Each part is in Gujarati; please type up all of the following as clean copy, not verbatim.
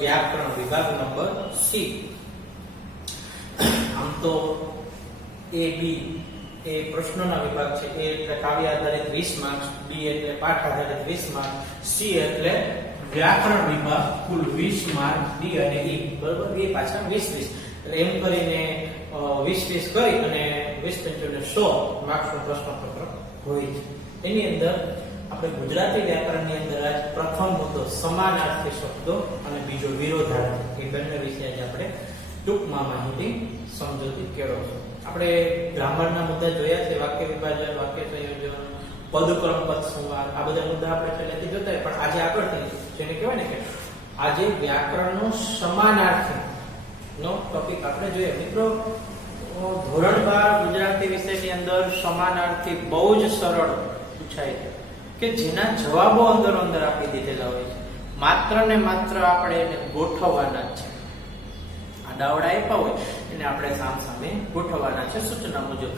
વ્યાકરણ વિભાગ નંબર સી. આમ તો એ બી એ પ્રશ્નોના વિભાગ છે. એ એટલે કાવ્ય આધારિત 20 માર્ક્સ, બી એટલે પાઠ આધારિત 20 માર્ક્સ, સી એટલે વ્યાકરણ વિભાગ કુલ 20 માર્ક, ડી અને ઈ બરોબર એ પાછા 20 એટલે એમ કરીને 20 કરી અને 20 ને 100 માર્ક્સનું પ્રશ્નપત્ર હોય છે. એની અંદર આપણે ગુજરાતી વ્યાકરણની અંદર આજ પ્રથમ મુદ્દો સમાનાર્થી શબ્દો અને બીજો વિરોધાર્થી, એ બંને વિશે આજે આપણે ટૂંકમાં માહિતી સમજૂતી કેળવશું. આપણે ગ્રામરના મુદ્દા જોયા છે, વાક્ય વિભાજન, વાક્ય સંયોજન, પદક્રમ, પદ સંવાદ, આ બધા મુદ્દા આપણે પહેલેથી જોતા હોય. પણ આજે આગળથી જેને કહેવાય ને કે આજે વ્યાકરણનો સમાનાર્થી નો ટોપિક આપણે જોઈએ. મિત્રો, ધોરણ 12 ગુજરાતી વિષયની અંદર સમાનાર્થી બહુ જ સરળ પૂછાય છે કે જેના જવાબો અંદર આપી દીધેલા હોય છે. માત્ર ને માત્ર આપણે એને ગોઠવવાના જ છે. આ દાવડા આપ્યા હોય એને આપણે સામે ગોઠવવાના છે સૂચના મુજબ.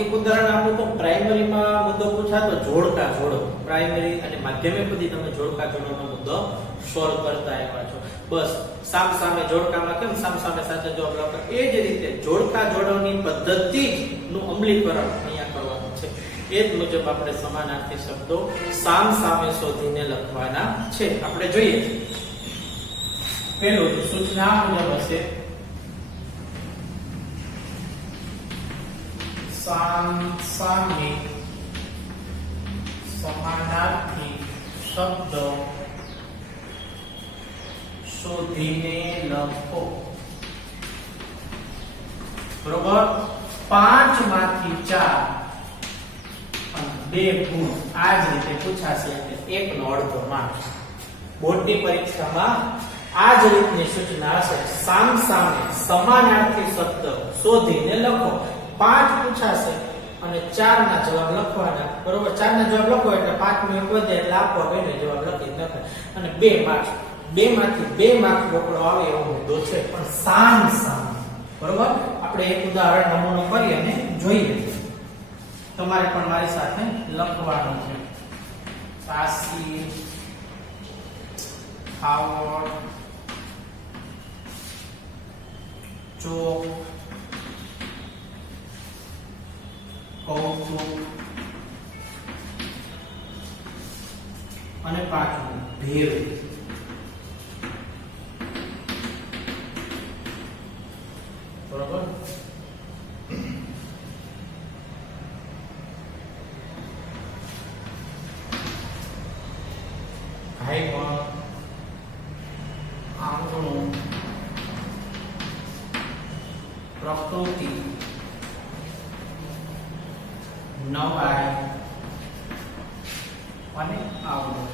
એક ઉદાહરણ આપું તો પ્રાઇમરીમાં મુદ્દો પૂછાતો જોડકા જોડો. પ્રાઇમરી અને માધ્યમિક સુધી તમે જોડકા જોડોનો મુદ્દો સોલ્વ કરતા આવ્યા છો. બસ સામે જોડકામાં કેમ સામે સાચો જવાબ લખો, એ જ રીતે જોડકા જોડોની પદ્ધતિ નું અમલીકરણ અહીંયા કરવાનું છે. એ જ મુજબ આપણે સમાનાર્થી શબ્દો સામે શોધીને લખવાના છે. આપણે જોઈએ પહેલું સૂચના મુજબ હશે સામે સમાનાર્થી શબ્દો શોધીને લખો. બરોબર, 5 માંથી 4 2 ગુણ આ જ રીતે પૂછાશે. એટલે 1 નો અડધો માર્ક. બોર્ડની પરીક્ષામાં આ જ રીતની સૂચના હશે. સામે સમાનાર્થી શબ્દ શોધીને લખો. 5 પૂછાશે અને 4 ના જવાબ લખવાના. બરોબર, 4 ના જવાબ લખો એટલે 5 નો એક વધે એટલે આપો બેને જવાબ લખી લખાય. અને 2 માર્ક્સ, 2 માંથી 2 માર્ક રોકડો આવે એવો મુદ્દો છે. પણ સામે બરોબર, આપણે એક ઉદાહરણ નમૂનો કરી અને જોઈએ. તમારે પણ મારી સાથે લખવાનું છે. તાસી, ખાવડ, ચોક, કૌતુક અને પાંચમું ભેર. બરોબર, ભાઈબંધ, આંગણું, પ્રકૃતિ, નવાઈ અને આવડત.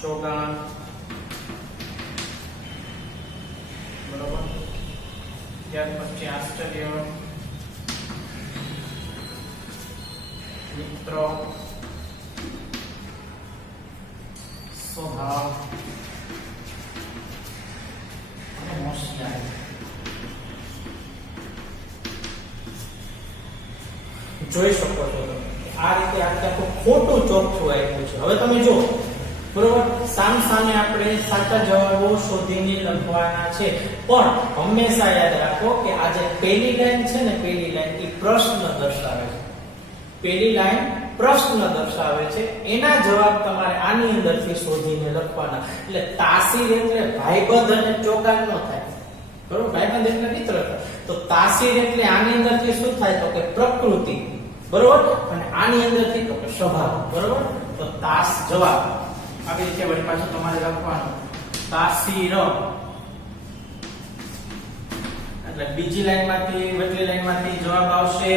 ચોગાન, બરોબર, ત્યાર પછી આશ્ચર્ય, મિત્ર, સ્વભાવ અને હોશિયારી. જોઈ શકો છો આ રીતે આખું ખોટું ચોખ્ખું આપ્યું છે. હવે તમે જો બરોબર, સામે આપણે સાચા જવાબો શોધીને લખવાના છે. પણ હંમેશા યાદ રાખો કે આ જે પહેલી લાઈન છે ને, પહેલી લાઈન એ પ્રશ્ન દર્શાવે છે. પહેલી લાઈન પ્રશ્ન દર્શાવે છે. એના જવાબ તમારે આની અંદરથી શોધીને લખવાના. એટલે તાસીર એટલે ભાઈબંધ અને ચોગાન નો થાય. બરોબર, ભાઈબંધ એટલે મિત્રતા. તો તાસીર એટલે આની અંદરથી શું થાય તો કે પ્રકૃતિ. બરોબર, અને આની અંદરથી તો કે સ્વભાવ. બરોબર, તો તાસ જવાબ આવી રીતે વળી પાછું તમારે લખવાનું તાસીર. એટલે બીજી લાઈનમાંથી વચલી લાઈનમાંથી જવાબ આવશે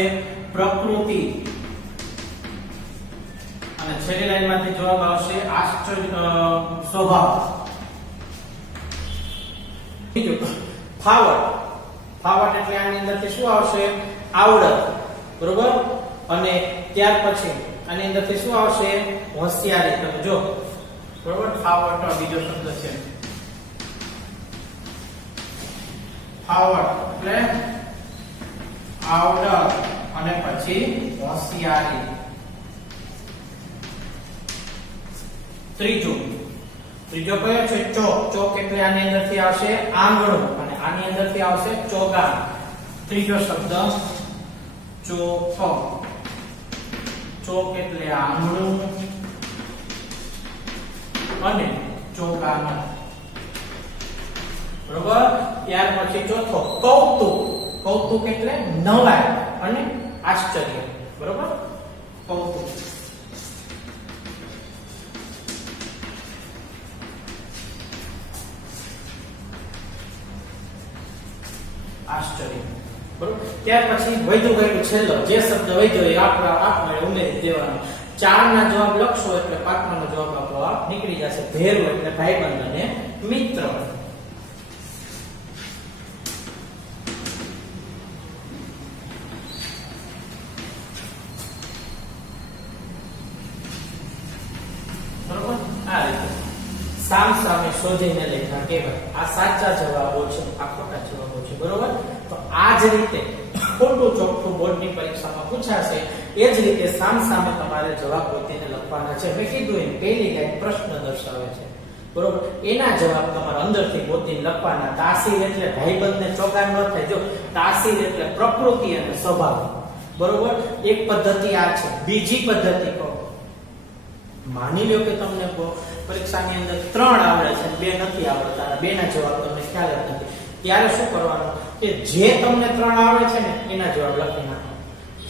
પ્રકૃતિ અને છેલ્લી લાઈનમાંથી જવાબ આવશે આશ્ચર્ય સ્વભાવ. ફાવટ, ફાવટ એટલે આની અંદરથી શું આવશે આવડત. બરોબર, અને ત્યાર પછી આની અંદરથી શું આવશે હોશિયારી. તમે જો બરોબર, ફાવટ બીજો શબ્દ છે. ફાવટ એટલે આવડત અને પછી હોશિયારી. ત્રીજો કયો છે? ચોક એટલે આની અંદરથી આવશે આંગણું અને આની અંદરથી આવશે ચોગાન. ત્રીજો શબ્દ ચોક. ચોક એટલે આંગણું અને ચોગાન. બરોબર. ત્યાર પછી ચોથો કૌતુક. કૌતુક એટલે નવાઈ અને આશ્ચર્ય. બરોબર. કૌતુક, આશ્ચર્ય. બરોબર. ત્યાર પછી વધ્યું છેલ્લો જે શબ્દ વધ્યો એ આપમેળે ઉમેરી દેવાનો. 4 ના જવાબ લખશો એટલે 5મા નો જવાબ આપોઆપ નીકળી જશે. ભેરુ એટલે ભાઈબંધ અને મિત્ર. બરોબર. આ રીતે સામ સામે શોધીને લખ્યા કહેવાય. આ સાચા જવાબો છે, આ ખોટા જવાબો છે. બરોબર. તો આ જ રીતે ખોટું ચોખ્ખું બોર્ડની પરીક્ષામાં પૂછાશે. એ જ રીતે સામ સામે તમારે જવાબ ગોતીને લખવાના છે. મેં કીધું એમ પહેલી લાઈન પ્રશ્ન દર્શાવે છે. બરોબર. એના જવાબ તમારે અંદરથી ગોતીને લખવાના. તાસીર એટલે ભાઈબંધને ચોગાન ન થાય. જો તાસીર એટલે પ્રકૃતિ અને સ્વભાવ. બરોબર. એક પદ્ધતિ આ છે. બીજી પદ્ધતિ કહો. માની લો કે તમને પરીક્ષાની અંદર 3 આવડે છે, 2 નથી આવડતા, 2 ના જવાબ તમને ખ્યાલ જ નથી. ત્યારે શું કરવાનું કે જે તમને 3 આવડે છે ને એના જવાબ લખી નાખો.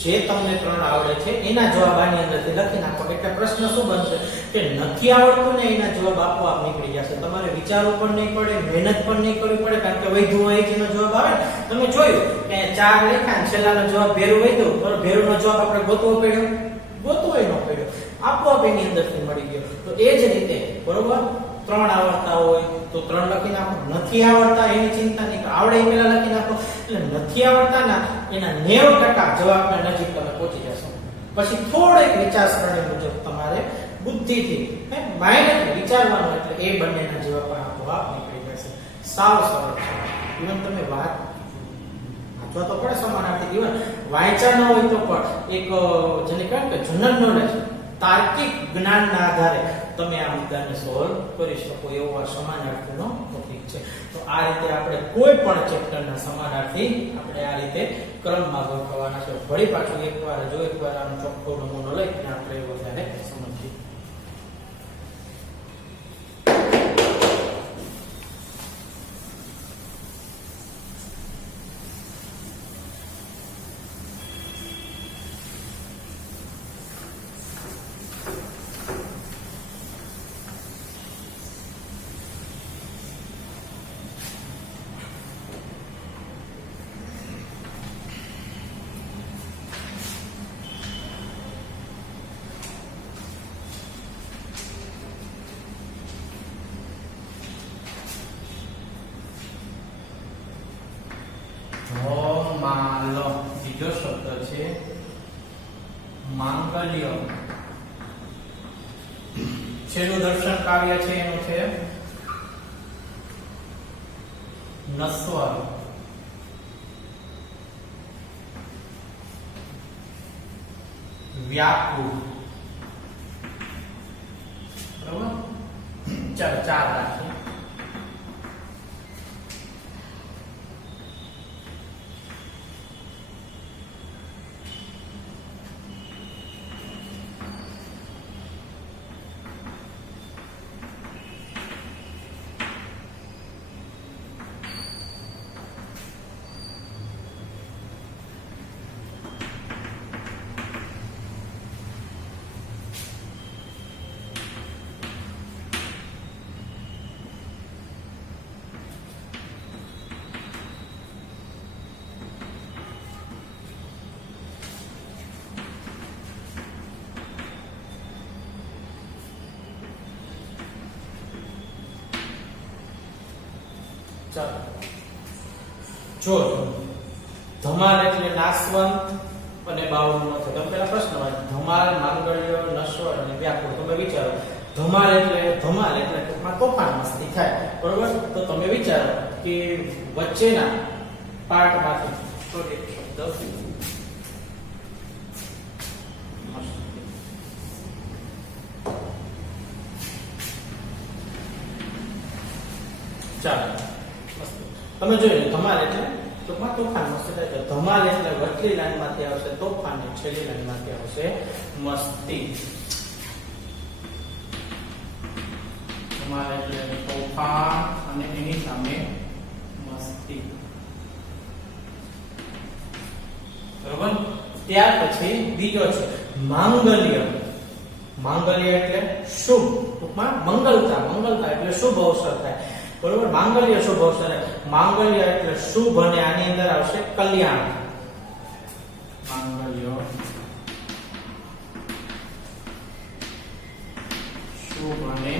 જે તમને 3 આવડે છે એના જવાબ આની અંદરથી લખી નાખો. એટલે પ્રશ્ન શું બનશે કે નથી આવડતું ને એના જવાબ આપોઆપ નીકળી જશે. તમારે વિચારવું પણ નહીં પડે, મહેનત પણ નહીં કરવી પડે, કારણ કે વૈધું વૈધનો જવાબ આવે. તમે જોયું કે 4 લખ્યા છેલ્લાનો જવાબ ભેરું વૈધું, બરોબર. ભેરુંનો જવાબ આપણે ગોતવો પડ્યો, ગોતવો ન પડ્યો, આપોઆપ એની અંદરથી મળી ગયો. તો એ જ રીતે બરોબર 3 આવડતા હોય તો 3 લખી નાખો. નથી આવડતા એની ચિંતા નહીં, આવડે એ પહેલા લખી નાખો. એટલે નથી આવડતા ના એના 90% જવાબના નજીક તમે પહોંચી જશો. પછી થોડીક વિચારસરણી મુજબ તમારે બુદ્ધિથી માઇન્ડથી વિચારવાનું, એટલે એ બંનેના જવાબ પણ આપોઆપ નીકળી જશે. સાવ સરળ છે. ઇવન તમે વાત વાંચવા તો પડે સમાનાર્થી. ઇવન વાંચા ન હોય તો પણ એક જેને કહેવાય કે જનરલ નોલેજ, તાર્કિક જ્ઞાનના આધારે તમે આ મુદ્દાને સોલ્વ કરી શકો એવો આ સમાનાર્થીનો ટોપિક છે. તો આ રીતે આપણે કોઈ પણ ચેપ્ટરના સમાનાર્થી આપણે આ રીતે ક્રમમાં ગોઠવવાના છે. ફરી પાછું એકવાર આનો ચોખ્ખો નમૂનો લઈને આપણે એ વધારે સમજીએ. બીજો શબ્દ છે માંગલ્ય. છેલ્લું દર્શન કાવ્ય છે એનું છે નસ્વર. વ્યાકુળ. બરાબર. ચાલો 4 રાખીએ. ચાલો જો ધમાલ એટલે નાશવંત અને બાવળું નથી. તમે પેલા પ્રશ્ન વાંચો. ધમાલ, માંગલ્ય, નશ્વર અને વ્યાકુળ. તમે વિચારો ધમાલ એટલે ટૂંકમાં તોફાન મસ્તી થાય. બરોબર. તો તમે વિચારો કે વચ્ચેના પાર્ટમાંથી એક શબ્દ ચાલો તમે જોયું ધમાલ એટલે ટૂંકમાં તોફાન મસ્તી થાય છે. ધમાલ એટલે વચલી લાઈનમાંથી આવશે તોફાન અને છેલ્લી લાઈનમાંથી આવશે મસ્તી. ધમાલ એટલે તોફાન અને એની સામે મસ્તી. બરોબર. ત્યાર પછી બીજો છે માંગલ્ય. માંગલ્ય એટલે શુભ, ટૂંકમાં મંગલતા એટલે શુભ અવસર થાય. બરોબર. માંગલ્ય શુભ અવસર. માંગલ્ય એટલે શુભ અને આની અંદર આવશે કલ્યાણ. માંગલ્ય શુભ અને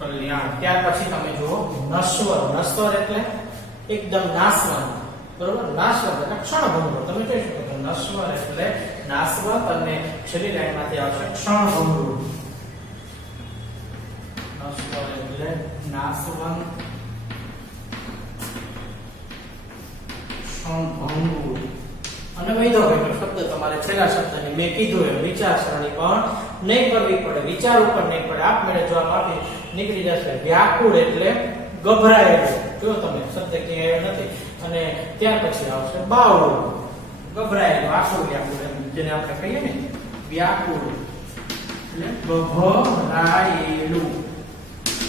કલ્યાણ. ત્યાર પછી તમે જુઓ નશ્વર. નશ્વર એટલે એકદમ નાશવંત. બરોબર. નાશવંત એટલે ક્ષણભંગુર. તમે જોઈ શકો છો નશ્વર એટલે નાશવંત અને છેલ્લી લાઈનમાંથી આવશે ક્ષણભંગુર. નશ્વર એટલે નાશવંત ક્ષણભંગુર. અને વૈધો ભાઈ શબ્દ તમારે છેલ્લા શબ્દની મેં કીધું એમ વિચારસરણી પણ નહીં કરવી પડે, વિચાર ઉપર નહીં પડે, આપમેળે જવાબ આપી નીકળી જશે. વ્યાકુળ એટલે ગભરાયેલું. જો તમે શબ્દ ક્યાંય નથી. અને ત્યાર પછી આવશે બાવળું. ગભરાયેલું, આખું વ્યાકુળ એમ જેને આપણે કહીએ ને વ્યાકુળ એટલે ગભરાયેલું.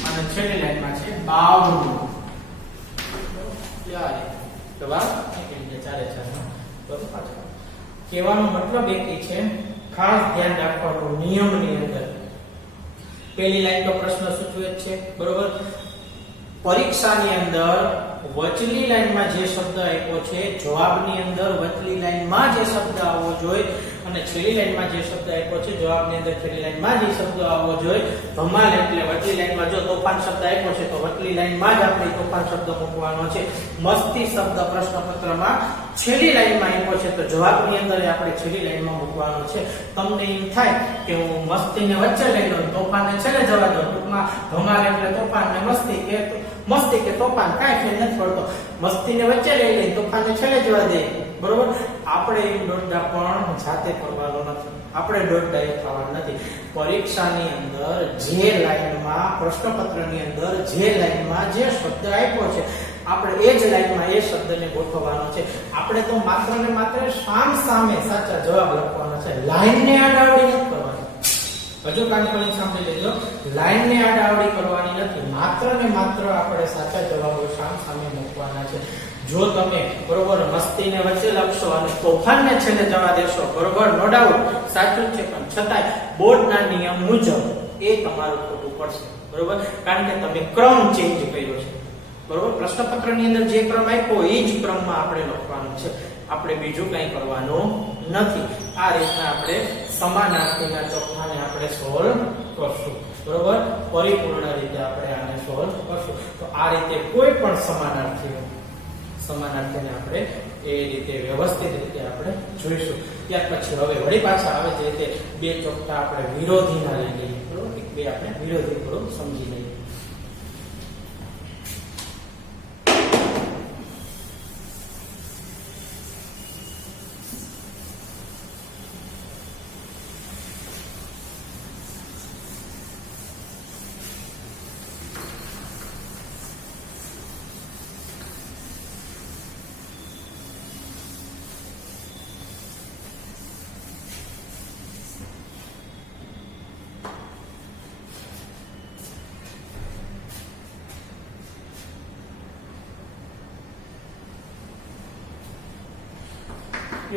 અને છેલ્લી લાઈનમાં છે બાવળું. જવાબ નીકળી જાય ચારે ચાર. કહેવાનો મતલબ એક છે ખાસ ધ્યાન રાખવાનું નિયમની અંદર. પહેલી લાઈન તો પ્રશ્ન સૂચવે જ છે. બરોબર. પરીક્ષાની અંદર વચલી લાઈનમાં જે શબ્દ આપ્યો છે જવાબની અંદર વચલી લાઈનમાં જે શબ્દ આવવો જોઈએ અને છેલ્લી લાઈનમાં જે શબ્દ આપ્યો છે જવાબની અંદર છેલ્લી લાઈનમાં જે શબ્દ આવવો જોઈએ. ધમાલ એટલે વચલી લાઈનમાં જો તોફાન શબ્દ આપ્યો છે તો વચલી લાઈનમાં જ આપણે તોફાન શબ્દ મૂકવાનો છે. મસ્તી શબ્દ પ્રશ્નપત્રમાં છેલ્લી લાઈનમાં આપ્યો છે તો જવાબની અંદર આપણે છેલ્લી લાઈનમાં મૂકવાનો છે. તમને એમ થાય કે હું મસ્તીને વચ્ચે લઈ લઉં તોફાનને છેલ્લે જવા દઉં. ટૂંકમાં ધમાલ એટલે તોફાન ને મસ્તી કે તોફાન કાંઈ ફેર નથી પડતો. મસ્તીને વચ્ચે લઈ લઈ તોફાનને છેલ્લે જવા દે. બરોબર. આપણે દોડડા પણ જાતે કરવાનો નથી. આપણે દોડડા એ થવાનું નથી. પરીક્ષાની અંદર જે લાઈનમાં પ્રશ્નપત્રની અંદર જે લાઈનમાં જે શબ્દ આપ્યો છે આપણે એ જ લાઈનમાં એ શબ્દને ગોઠવવાનો છે. આપણે તો માત્ર ને માત્ર સામે સાચા જવાબ લખવાના છે. લાઈનને આડાવડી નથી કરવાની. હજુ કાનપણી સાંભળી લેજો. લાઈનને આડાવડી કરવાની નથી. માત્ર ને માત્ર આપણે સાચા જવાબો સામે મૂકવાના છે. જો તમે બરોબર મસ્તીને વચ્ચે લખશો અને તોફાનને છેલ્લે જવા દેશો બરોબર નો ડાઉટ સાચું છે પણ છતાંય બોર્ડના નિયમ મુજબ એ તમારું ખોટું પડશે. બરોબર. કારણ કે તમે ક્રમ ચેન્જ કર્યો છે. બરોબર. પ્રશ્નપત્રની અંદર જે ક્રમ આપ્યો એ જ ક્રમમાં આપણે લખવાનું છે. આપણે બીજું કંઈ કરવાનું નથી. આ રીતના આપણે સમાનાર્થીના ચોખ્ખાને આપણે સોલ્વ કરશું. બરોબર. પરિપૂર્ણ રીતે આપણે આને સોલ્વ કરશું. તો આ રીતે કોઈ પણ સમાનાર્થીને આપણે એ રીતે વ્યવસ્થિત રીતે આપણે જોઈશું. ત્યાર પછી હવે વળી પાછા આવે છે રીતે બે ચોખ્ખા આપણે વિરોધીના લઈ લઈએ. બરોબર. બે આપણે વિરોધી થોડું સમજી લઈએ.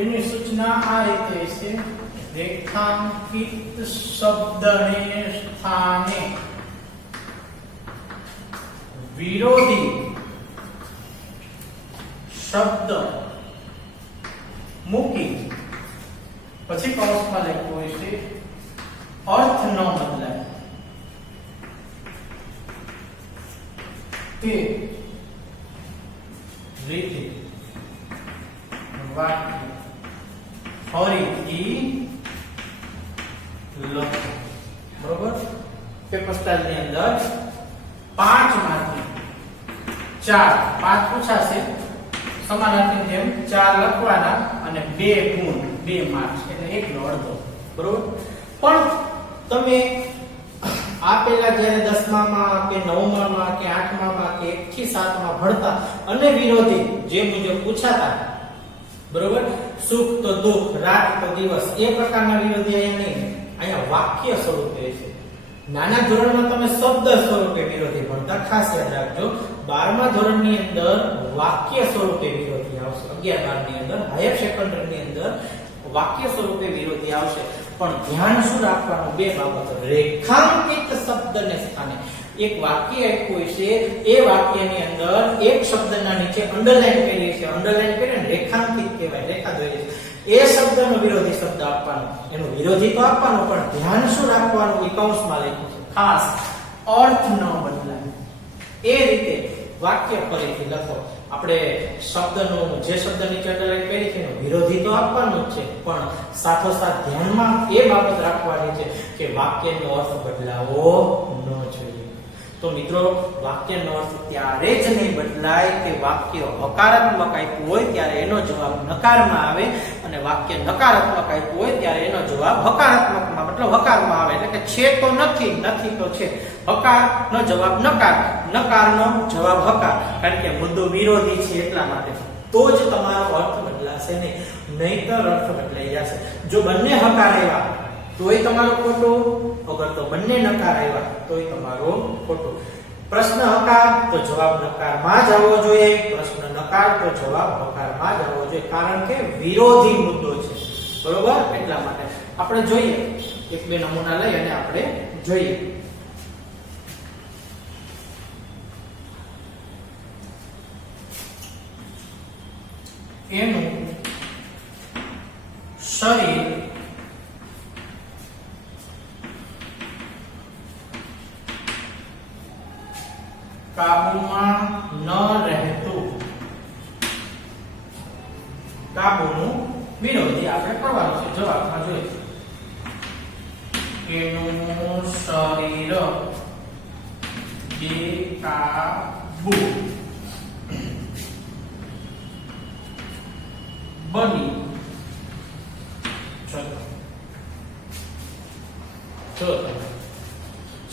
એની સૂચના આ રીતે છે. રેખાંકિત શબ્દને સ્થાને વિરોધી શબ્દ મૂકી પછી કૌંસમાં લખ્યું હોય છે અર્થ ન બદલાય તે રીતે વાક્ય ફરીથી લખો. બરોબર. પેપર સ્ટાઇલની અંદર 5 માંથી 4 5 પૂછાશે. સમાનાર્થીની જેમ 4 લખવાના અને 2 ગુણ 2 માર્ક્સ એટલે 1 નો અડધો. બરોબર. પણ તમે પેલા જ્યારે 10મામાં કે 9મામાં કે 8મામાં કે 1 થી 7માં ભણતા અને વિરોધી જે મુજબ પૂછાતા, બરોબર, સુખ તો દુઃખ, રાત તો દિવસ, એ પ્રકારના વિરોધી અહીંયા નહીં, અહીંયા વાક્ય સ્વરૂપે છે. નાના ધોરણમાં તમે શબ્દ સ્વરૂપે વિરોધી ભણતા, ખાસ યાદ રાખજો. 12મા ધોરણની અંદર વાક્ય સ્વરૂપે વિરોધી આવશે. 11-12 ની અંદર, હાયર સેકન્ડરી ની અંદર વાક્ય સ્વરૂપે વિરોધી આવશે. પણ ધ્યાન શું રાખવાનું? બે બાબતો. રેખાંકિત શબ્દને સ્થાને એક વાક્ય આપ્યું છે, એ વાક્યની અંદર એક શબ્દના નીચે અંડરલાઈન કરીએ છીએ. અંડરલાઈન કરીને રેખાંકિત કહેવાય, રેખા દોરીએ છીએ. એ શબ્દનો વિરોધી શબ્દ આપવાનો, એનો વિરોધી તો આપવાનો, પણ ધ્યાન શું રાખવાનું? એ કૌંસમાં લખ્યું છે, ખાસ અર્થ ન બદલાય એ રીતે વાક્ય ફરીથી લખો. આપણે શબ્દનું જે શબ્દ નીચે અંડરલાઈન કરી છે એનો વિરોધી તો આપવાનું જ છે, પણ સાથોસાથ ધ્યાનમાં એ બાબત રાખવાની છે કે વાક્યનો અર્થ બદલાવો ન જોઈએ. તો મિત્રો, વાક્યનો અર્થ ત્યારે જ નહીં બદલાય કે વાક્ય હકારાત્મક આપ્યું હોય ત્યારે એનો જવાબ નકારમાં આવે, અને વાક્ય નકારાત્મક આપ્યું હોય ત્યારે એનો જવાબ હકારાત્મકમાં, મતલબ હકારમાં આવે. એટલે કે છે તો નથી, નથી તો છે. હકારનો જવાબ નકાર, નકારનો જવાબ હકાર, કારણ કે મુદ્દો વિરોધી છે એટલા માટે. તો જ તમારો અર્થ બદલાશે નહીં, નહીંતર અર્થ બદલાઈ જશે. જો બંને હકાર આવ્યા તોય તમારો ખોટો, અગર તો બંને નકાર આવ્યા તોય તમારો ખોટો. પ્રશ્ન હકાર તો જવાબ નકારમાં જ આવવો જોઈએ, પ્રશ્ન નકાર તો જવાબ હકારમાં જ આવવો જોઈએ, કારણ કે વિરોધી મુદ્દો છે, બરોબર. એટલા માટે આપણે જોઈએ, એક બે નમૂના લઈ અને આપણે જોઈએ. એનું શરીર કાબુમાં ન રહેતું, કાબુનું વિરોધી આપણે કરવાનું છે. જવાબમાં જોઈએ, એનું શરીર બેકાબુ બની જતું.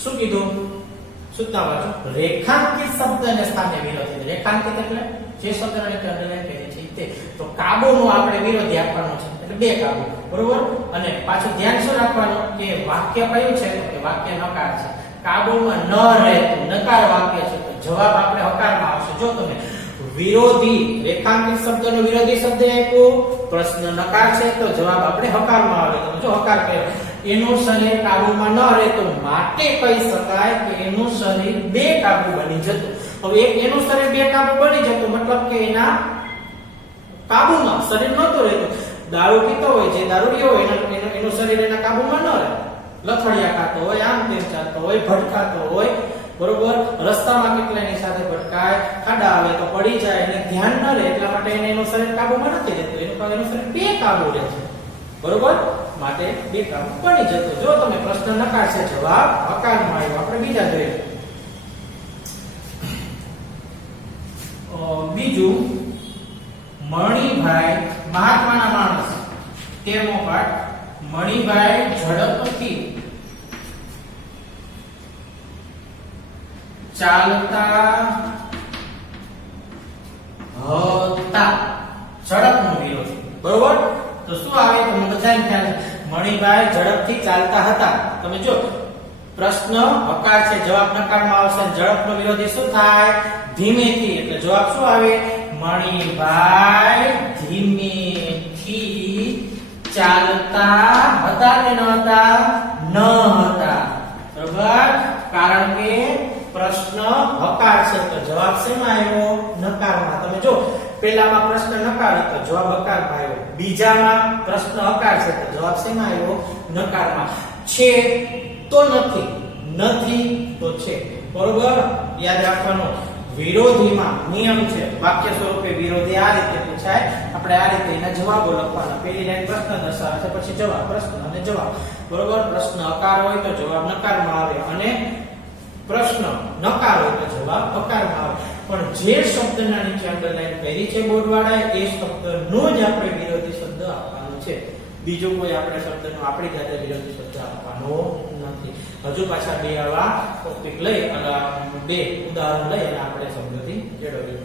શું કીધું? સૂચના વાંચો. રેખાંકિત શબ્દને સ્થાને વિરોધી. રેખાંકિત એટલે જે શબ્દને અંડરલાઈન કરીએ છીએ તે. તો કાબુનું આપણે વિરોધી આપવાનું છે, એટલે બે કાબુ, બરોબર. અને પાછું ધ્યાન શું રાખવાનું કે વાક્ય કયું છે? તો કે વાક્ય નકાર છે. કાબુમાં ન રહેતું નકાર વાક્ય છે, તો જવાબ આપણે હકારમાં આવશે. જો તમે વિરોધી રેખાંકિત શબ્દનો વિરોધી શબ્દ આપ્યો, પ્રશ્ન નકાર છે, તો જવાબ આપણે હકારમાં આવે. તમે જો હકાર કહેવાય. એનું શરીર કાબુમાં ન રહેતું, માટે કહી શકાય કે એનું શરીર બેકાબુ બની જતું. હવે એનું શરીર બેકાબુ બની જતું મતલબ કે એના કાબુમાં શરીર નહોતું રહેતું. દારૂ પીતો હોય, જે દારૂડિયો હોય એનું શરીર એના કાબુમાં ન રહે. લથડિયા ખાતો હોય, આમ તેમ ચાલતો હોય, ભટકાતો હોય, બરોબર. રસ્તામાં કેટલાની સાથે ભટકાય, ખાડા આવે તો પડી જાય, એને ધ્યાન ન રહે, એટલા માટે એનું શરીર કાબુમાં નથી રહેતું. એનું શરીર બેકાબુ રહે છે, બરોબર. માટે બેકાબુ બની જતો. જો તમે પ્રશ્ન નકાર છે, જવાબ હકારમાં આવ્યો. આપણે બીજા જોઈએ. બીજું, મણિભાઈ મહાત્માના માણસ, 13મો પાઠ. મણિભાઈ ઝડપથી ચાલતા હતા. ઝડપનો વિરોધ, બરોબર. તો શું આવે? તમને બધાને ખ્યાલ છે. મણિભાઈ ઝડપથી ચાલતા હતા. તમે જો પ્રશ્ન હકાર છે, જવાબ નકારમાં આવશે. ઝડપનો વિરોધી શું થાય? ધીમેથી. એટલે જવાબ શું આવે? મણિભાઈ ધીમેથી ચાલતા હતા કે ન હતા? ન હતા, બરોબર. કારણ કે પ્રશ્ન હકાર છે, તો જવાબ શેમાં આવ્યો? નકારમાં. તમે જો પહેલામાં પ્રશ્ન નકાર હતો, જવાબ હકારમાં આવ્યો. બીજામાં પ્રશ્ન હકાર છે, તો જવાબ શેમાં આવ્યો? નકારમાં. છે તો નથી, નથી તો છે, બરોબર. યાદ રાખવાનું. વિરોધીમાં નિયમ છે, વાક્ય સ્વરૂપે વિરોધી આ રીતે પૂછાય. આપણે આ રીતે એના જવાબો લખવાના. પહેલી લાઈન પ્રશ્ન દર્શાવે છે, પછી જવાબ, પ્રશ્ન અને જવાબ, બરોબર. પ્રશ્ન હકાર હોય તો જવાબ નકારમાં આવે, અને પ્રશ્ન નકાર હોય તો જવાબ હકારમાં આવે. પણ જે શબ્દના નીચે અંડરલાઈન કરી છે બોર્ડ વાળાએ, એ શબ્દનો જ આપણે વિરોધી શબ્દ આપવાનો છે. બીજો કોઈ આપણે શબ્દનો આપણી જાતે વિરોધી શબ્દ આપવાનો નથી. હજુ પાછા બે આવા ટોપિક લઈ અને બે ઉદાહરણ લઈ અને આપણે શબ્દથી કેળવીએ.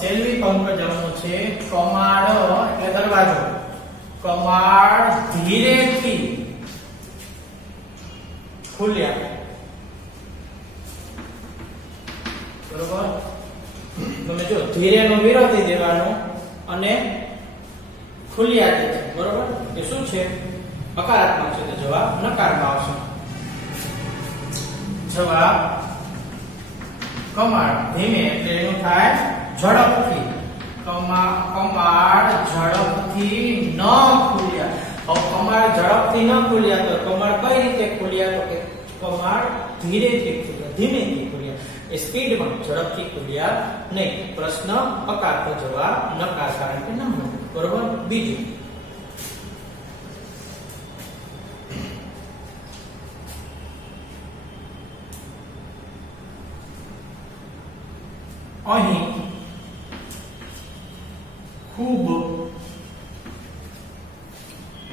સેલ્વી પંકજમનો છે કમાડ એટલે દરવાજો. કમાડ ધીરેથી ખુલ્યા. બરોબર, તમે જો ધીરેનો વિરોધી દેવાનો અને ખુલ્યા દે છે. બરોબર, એ શું છે? હકારાત્મક છે, તો જવાબ નકારમાં આવશે. જવાબ કમાડ ધીમે એટલે એનું થાય ઝડપથી. કમાડ ઝડપથી ન ખુલ્યા. હવે કમાડ ઝડપથી ન ખુલ્યા તો કમાડ કઈ રીતે ખુલ્યા? તો કે કમાડ ધીરેથી ખુલ્યા, ધીમેથી ખુલ્યા. એ સ્પીડમાં, ઝડપથી ખુલ્યા નહીં. પ્રશ્ન હકાર તો જવાબ નકાર, કારણ કે ન. બરોબર. બીજું અહીં ખૂબ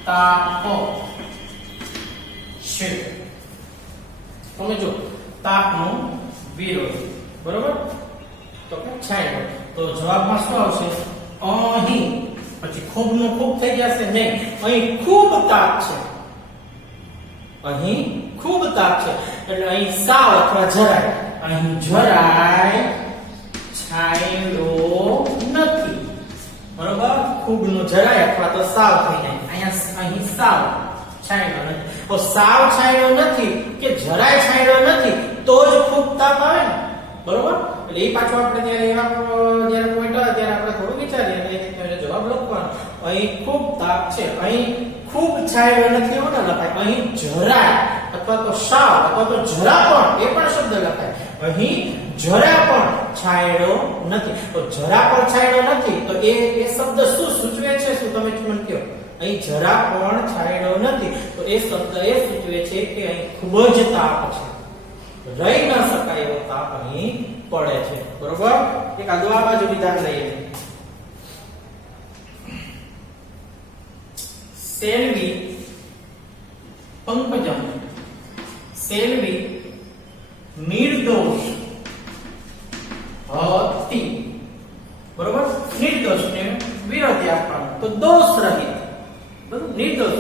તાપ છે. તમે જો તાપનો વિરોધ. બરોબર, તો કે છાંયો. તો જવાબમાં શું આવશે? અહીં. પછી ખૂબ નો ખૂબ થઈ જશે નહીં. અહીં ખૂબ તાપ છે. અહીં ખૂબ તાપ છે એટલે અહીં સાવ અથવા જરાય. અહીં જરાય છાંયડો નથી. બરોબર, ખૂબ નો જરાય અથવા તો સાવ થઈ જાય. અહીંયા અહીં સાવ છાંયડો નથી. તો સાવ છાંયડો નથી કે જરાય છાંયડો નથી તો જ ખૂબ તાપ આવે ને. બરોબર, એટલે એ પાછું આપણે જ્યારે પોઈન્ટ આવે ત્યારે આપણે થોડું વિચારીએ એટલે જવાબ લખવાનો. અહીં ખૂબ તાપ છે. અહીં ખૂબ છાંયડો નથી એવું ન લખાય. અહીં જરાય અથવા તો સાવ અથવા તો જરા પણ, એ પણ શબ્દ લખાય. અહીં જરા પણ છાંયડો નથી. તો જરા પણ છાંયડો નથી તો એ શબ્દ શું સૂચવે છે? શું તમે મને કહો? અહીં જરા પણ છાંયડો નથી તો એ શબ્દ એ સૂચવે છે કે અહીં ખૂબ જ તાપ છે. રહી ન શકાય એવો તાપ અહીં પડે છે. બરોબર, એક આ દવા બાજુ વિધાન લઈએ. સેલ્વી પંકજમ. સેલ્વી નિર્દોષ હતી. બરોબર, નિર્દોષ ને વિરોધી આપવાનો તો દોષ રહિત. બરોબર, નિર્દોષ.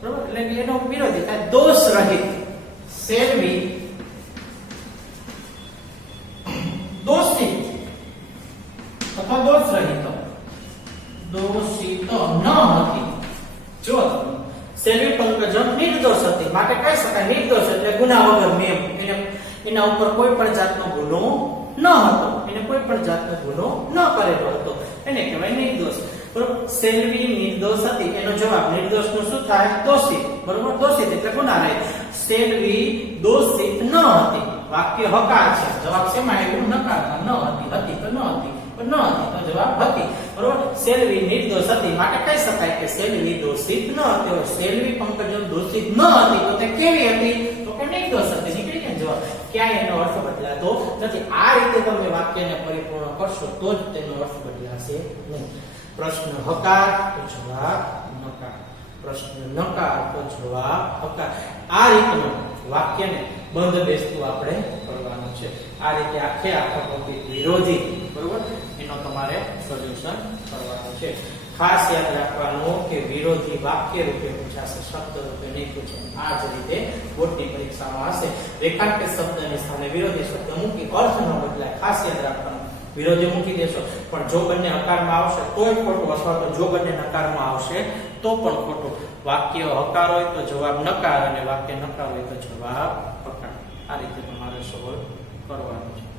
બરોબર, એટલે કે એનો વિરોધી થાય દોષ રહિત. સેલ્વી દોષિત અથવા દોષ રહિત. દોષિત ન હતી. જો સેલ્વી પંકજમ નિર્દોષ હતી માટે કહી શકાય નિર્દોષ એટલે ગુના વગર. મેમ એના ઉપર કોઈ પણ જાતનો ગુનો ન હતો. એને કોઈ પણ જાતનો ગુનો ન કરેલો હતો. એને કહેવાય નિર્દોષ. બરોબર, સેલ્વી નિર્દોષ હતી. એનો જવાબ નિર્દોષ નું શું થાય? દોષિત. બરોબર, દોષિત એટલે ગુનાહિત. સેલ્વી દોષિત ન હતી. વાક્ય હકાર છે. જવાબ શેમાં આવ્યો? નકારમાં. ન હતી. હતી તો ન હતી, પણ ન હતી તો જવાબ હતી. બરોબર, સેલ્વી નિર્દોષ હતી માટે કહી શકાય કે સેલ્વી દોષિત ન હતી. સેલ્વી પંકજમ દોષિત ન હતી તો તે કેવી હતી? તો કે નિર્દોષ હતી. નીકળી ગયા જવાબ. ક્યાંય એનો અર્થ બદલાતો નથી. આ રીતે તમે વાક્યને પરિપૂર્ણ કરશો તો જ તેનો અર્થ બદલાશે નહીં. પ્રશ્ન હકાર તો જવાબ નકાર. પ્રશ્ન નકાર તો જવાબ હકાર. આ રીતનું વાક્યને બંધ બેસતું આપણે કરવાનું છે. આ રીતે આખે આખો ટોપિક વિરોધી. બરોબર, એનો તમારે સોલ્યુશન કરવાનું છે. ખાસ યાદ રાખવાનું કે વિરોધી વાક્ય રૂપે પૂછાશે, શબ્દ રૂપે નહીં પૂછે. આ જ રીતે બોર્ડની પરીક્ષામાં હશે. રેખાંકિત શબ્દની સામે વિરોધી શબ્દ મૂકી અર્થ ન બદલાય. ખાસ યાદ રાખવાનું. વિરોધી મૂકી દેશો પણ જો બંને હકારમાં આવશે તોય ખોટું, અથવા તો જો બંને નકારમાં આવશે તો પણ ખોટું. વાક્ય હકાર હોય તો જવાબ નકાર અને વાક્ય નકાર હોય તો જવાબ હકાર. આ રીતે તમારે સોલ્વ કરવાનું છે.